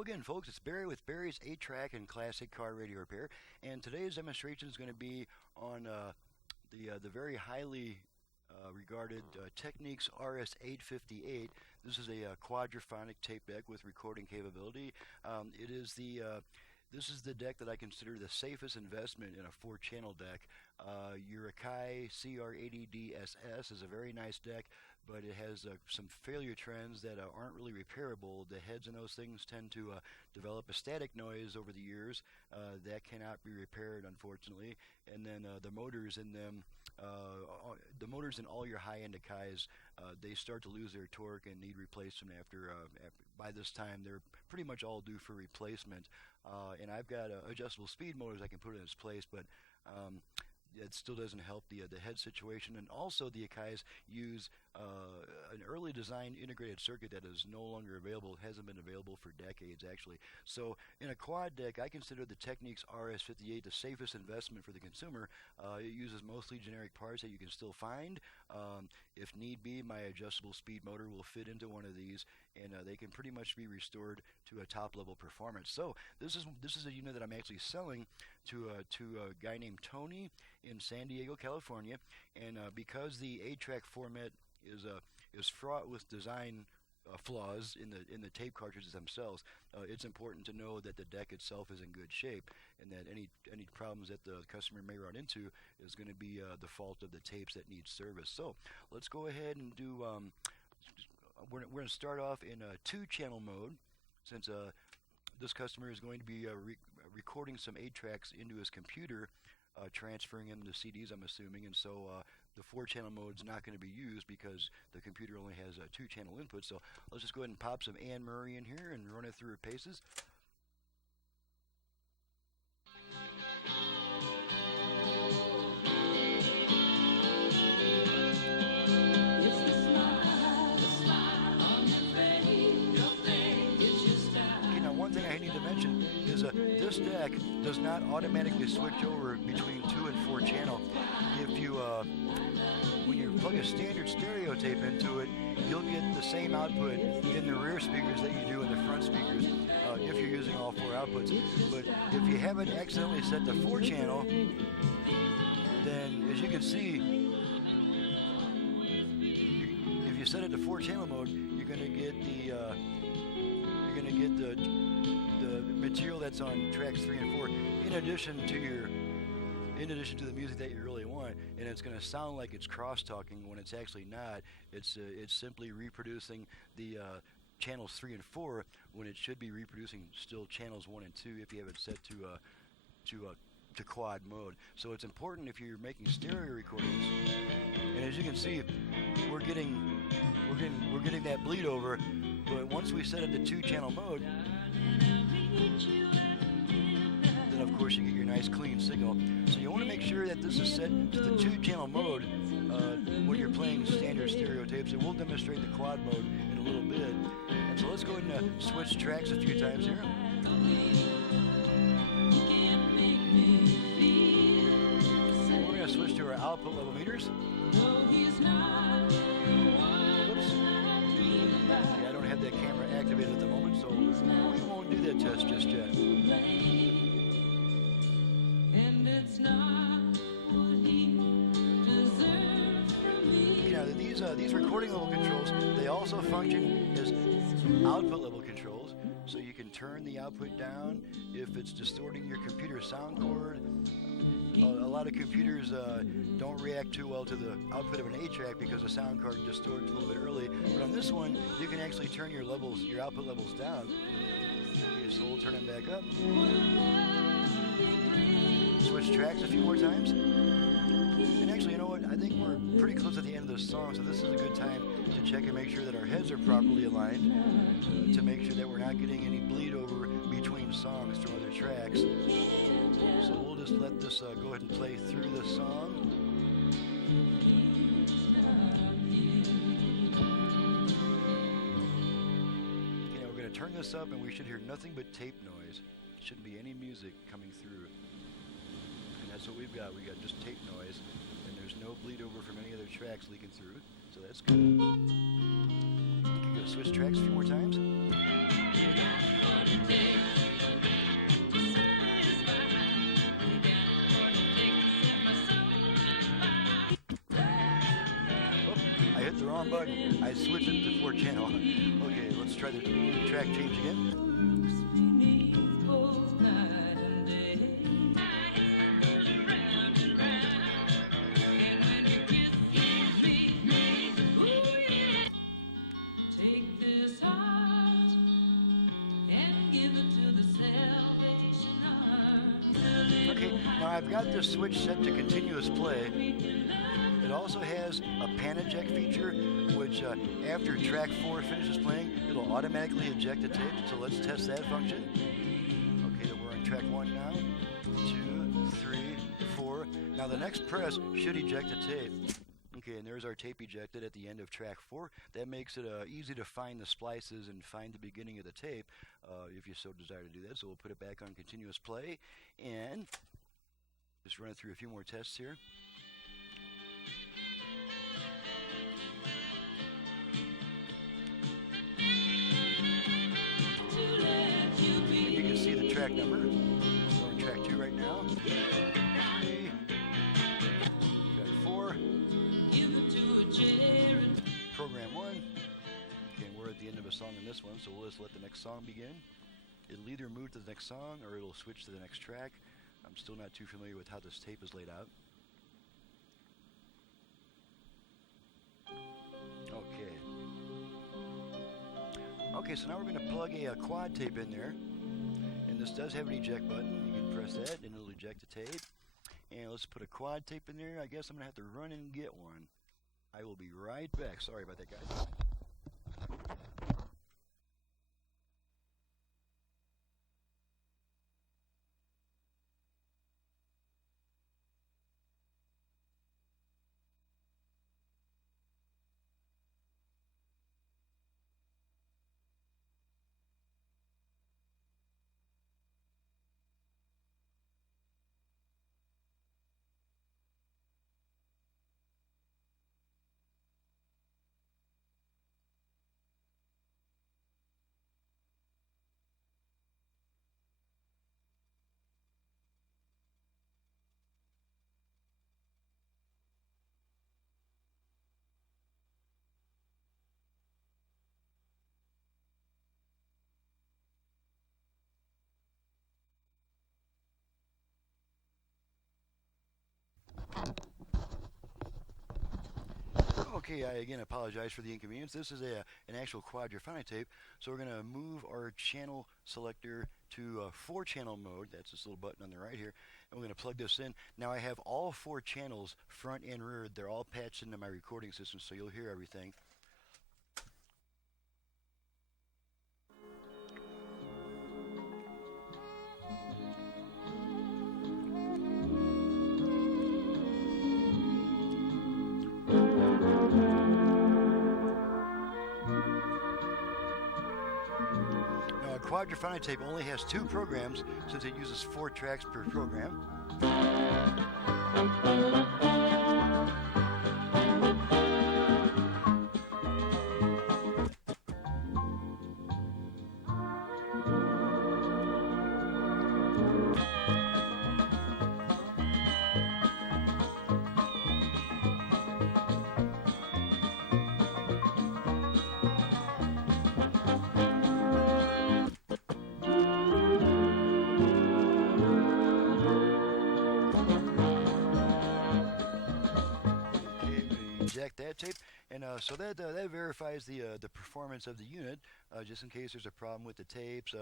Hello again, folks. It's Barry with Barry's 8-track and classic car radio repair, and today's demonstration is going to be on the very highly regarded Technics RS-858. This is a quadraphonic tape deck with recording capability. This is the deck that I consider the safest investment in a 4-channel deck. Your Akai CR80DSS is a very nice deck, but it has some failure trends that aren't really repairable. The heads in those things tend to develop a static noise over the years that cannot be repaired, unfortunately. And then the motors in them, the motors in all your high-end Akais, they start to lose their torque and need replacement after by this time they're pretty much all due for replacement. And I've got adjustable speed motors I can put in its place, but it still doesn't help the head situation. And also the Akais use an early design integrated circuit that is no longer available, hasn't been available for decades actually. So in a quad deck, I consider the Technics RS-58 the safest investment for the consumer. It uses mostly generic parts that you can still find. If need be, my adjustable speed motor will fit into one of these, and they can pretty much be restored to a top level performance. So this is a unit that I'm actually selling to a guy named Tony in San Diego, California, and because the 8-track format is fraught with design flaws in the tape cartridges themselves, it's important to know that the deck itself is in good shape, and that any problems that the customer may run into is going to be the fault of the tapes that need service. So let's go ahead and do. We're going to start off in a 2-channel mode, since this customer is going to be recording some 8-tracks into his computer, transferring them to CDs, I'm assuming, and so the 4-channel mode is not going to be used because the computer only has a 2-channel input. So let's just go ahead and pop some Anne Murray in here and run it through her paces. Is this deck does not automatically switch over between 2 and 4 channel. If you when you plug a standard stereo tape into it, you'll get the same output in the rear speakers that you do in the front speakers if you're using all 4 outputs. But if you have it accidentally set to 4 channel, then as you can see, if you set it to 4 channel mode, you're going to get the material that's on tracks 3 and 4, in addition to the music that you really want, and it's going to sound like it's cross-talking when it's actually not. It's simply reproducing the channels 3 and 4 when it should be reproducing still channels 1 and 2 if you have it set to quad mode. So it's important if you're making stereo recordings, and as you can see, we're getting that bleed over. But once we set it to 2-channel mode, then of course you get your nice clean signal. So you want to make sure that this is set to the 2-channel mode when you're playing standard stereo tapes. And we'll demonstrate the quad mode in a little bit. And so let's go ahead and switch tracks a few times here. We're going to switch to our output level meters. I don't have that camera activated at the moment, so we won't do that test just yet. And it's not what he deserves from me. Now these recording level controls, they also function as output level controls, so you can turn the output down if it's distorting your computer sound cord. A lot of computers don't react too well to the output of an 8-track because the sound card distorts a little bit early. But on this one, you can actually turn your output levels down. Okay, so we'll turn them back up. Switch tracks a few more times. And actually, you know what? I think we're pretty close at the end of the song, so this is a good time to check and make sure that our heads are properly aligned, to make sure that we're not getting any bleed over between songs from other tracks. So we'll just let this go ahead and play through the song. Okay, now we're going to turn this up and we should hear nothing but tape noise. Shouldn't be any music coming through. And that's what we've got. We got just tape noise, and there's no bleed over from any other tracks leaking through, so that's good. You can go switch tracks a few more times. wrong button. I switched it to 4 channel. Okay, let's try the track change again. Okay, now I've got this switch set to continuous play. It also has a Panacek feature, which after track 4 finishes playing, it'll automatically eject the tape. So let's test that function. Okay, we're on track 1 now. 2, 3, 4. Now the next press should eject the tape. Okay, and there's our tape ejected at the end of track 4. That makes it easy to find the splices and find the beginning of the tape if you so desire to do that. So we'll put it back on continuous play and just run it through a few more tests here. And you can see the track number. We're on track 2 right now. 3, track 4. Program 1. Okay, we're at the end of a song in this one, so we'll just let the next song begin. It'll either move to the next song or it'll switch to the next track. I'm still not too familiar with how this tape is laid out. Okay. Okay, so now we're going to plug a quad tape in there. And this does have an eject button. You can press that and it'll eject the tape. And let's put a quad tape in there. I guess I'm going to have to run and get one. I will be right back. Sorry about that, guys. Okay, I again apologize for the inconvenience. This is an actual quadraphonic tape, so we're going to move our channel selector to 4-channel mode. That's this little button on the right here, and we're going to plug this in. Now I have all 4 channels, front and rear. They're all patched into my recording system, so you'll hear everything. Quadraphonic tape only has 2 programs since it uses 4 tracks per program. That tape, and so that verifies the performance of the unit. Just in case there's a problem with the tapes,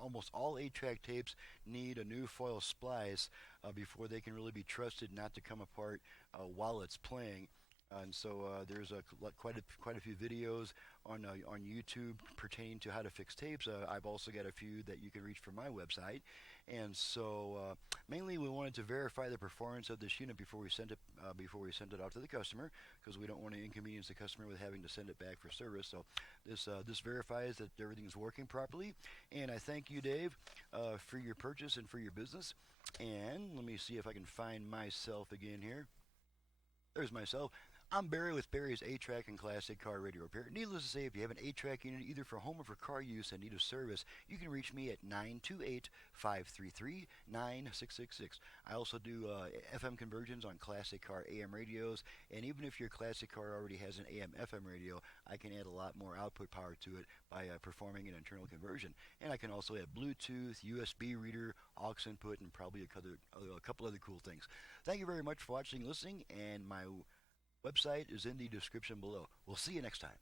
almost all 8-track tapes need a new foil splice before they can really be trusted not to come apart while it's playing. And so there's quite a few videos on YouTube pertaining to how to fix tapes. I've also got a few that you can reach from my website. And so mainly we wanted to verify the performance of this unit before we sent it out to the customer, because we don't want to inconvenience the customer with having to send it back for service. So this verifies that everything's working properly. And I thank you, Dave, for your purchase and for your business. And let me see if I can find myself again here. There's myself. I'm Barry with Barry's 8-Track and Classic Car Radio Repair. Needless to say, if you have an 8-track unit either for home or for car use and need a service, you can reach me at 928-533-9666. I also do FM conversions on classic car AM radios, and even if your classic car already has an AM FM radio, I can add a lot more output power to it by performing an internal conversion. And I can also add Bluetooth, USB reader, aux input, and probably a couple other cool things. Thank you very much for watching and listening, and my website is in the description below. We'll see you next time.